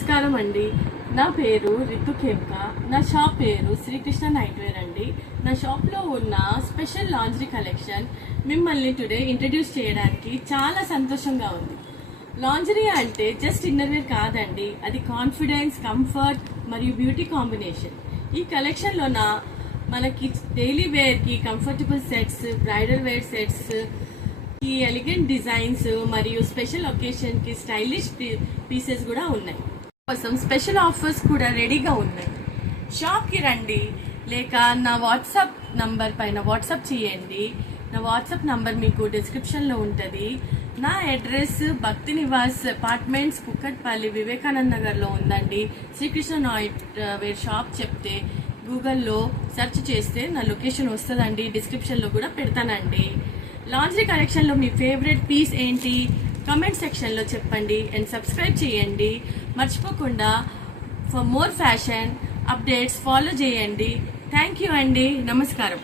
నమస్కారం అండి. నా పేరు రితు ఖేమ్క. నా షాప్ పేరు శ్రీకృష్ణ నైట్వేర్ అండి. నా షాప్లో ఉన్న స్పెషల్ లాంజ్రీ కలెక్షన్ మిమ్మల్ని టుడే ఇంట్రడ్యూస్ చేయడానికి చాలా సంతోషంగా ఉంది. లాంజ్రీ అంటే జస్ట్ ఇన్నర్వేర్ కాదండి, అది కాన్ఫిడెన్స్, కంఫర్ట్ మరియు బ్యూటీ కాంబినేషన్. ఈ కలెక్షన్లో మనకి డైలీ వేర్కి comfortable sets, bridal wear sets, ఈ ఎలిగెంట్ డిజైన్స్ మరియు స్పెషల్ ఒకేషన్ కి స్టైలిష్ పీసెస్ కూడా ఉన్నాయి. కోసం స్పెషల్ ఆఫర్స్ కూడా రెడీగా ఉన్నాయి. షాప్ కి రండి, లేక నా వాట్సాప్ నంబర్ పైన వాట్సాప్ చేయండి. నా వాట్సాప్ నంబర్ మీకు డిస్క్రిప్షన్ లో ఉంటది. నా అడ్రస్ భక్తి నివాస్ అపార్ట్మెంట్స్, కుక్కట్పల్లి, వివేకానంద నగర్ లో ఉందండి. శ్రీకృష్ణ నైట్వేర్ షాప్ చెప్తే గూగుల్లో సెర్చ్ చేస్తే నా లొకేషన్ వస్తుందండి. డిస్క్రిప్షన్ లో కూడా పెడతానండి. లాంజ్రీ కలెక్షన్ లో మీ ఫేవరెట్ పీస్ ఏంటి కామెంట్ సెక్షన్ లో చెప్పండి అండ్ సబ్స్క్రైబ్ చేయండి. మర్చిపోకుండా for more fashion updates follow చేయండి. థ్యాంక్ యూ అండి. నమస్కారం.